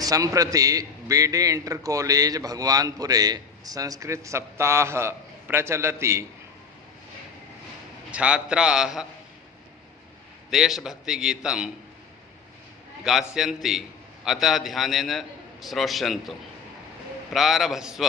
सम्प्रति BD inter college भगवानपुरे Sanskrit सप्ताह प्रचलति। छात्राः देशभक्तिगीतं गास्यन्ति, अतः ध्यानेन श्रोष्यन्तु। प्रारभस्व।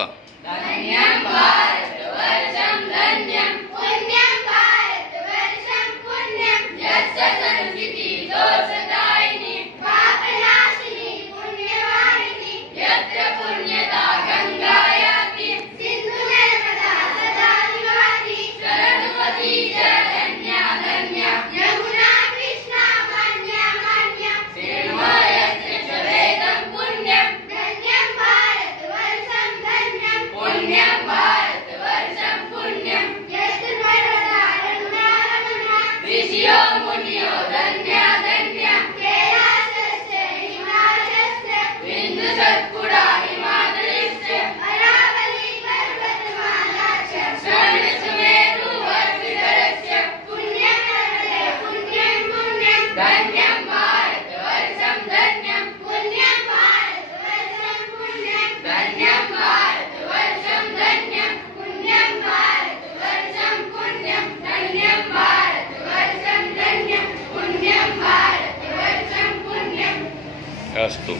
धन्यं भारतवर्षं धन्यं पुण्यं भारतवर्षं पुण्यं यस्य संस्कृतिदोषदायिनी पापनाशिनी पुण्यवाहिनी यत्र पुण्यदा गंगा याति सिन्धु नर्मदा सदा निवाति सरस्वती जगन्या धन्या यमुना कृष्णा मन्या मन्या सिंहयत्र च वेदं पुण्यं धन्यं भारतवर्षं धन्यं पुण्यं भारतवर्षं पुण्यं यत्र नर्मदा रमणा रमणा ऋषियो मुनियो धन्या धन्या कैलासस्य हिमालयस्य बिन्दुसत्पुरा हिमाद्रिश्च अरावली पर्वतमाला च स्वर्णसुमेरुवर्षिधरस्य पुण्यं नर्मदे पुण्यं पुण्यं धन्यं भारतवर्षं धन्यं पुण्यं भारतवर्षं पुण्यं धन्यं भारतवर्षं धन्यं पुण्यं भारतवर्षं पुण्यं धन्यं भारतवर्षं धन्यं पुण्यं भारतवर्षं पुण्यम्। अस्तु।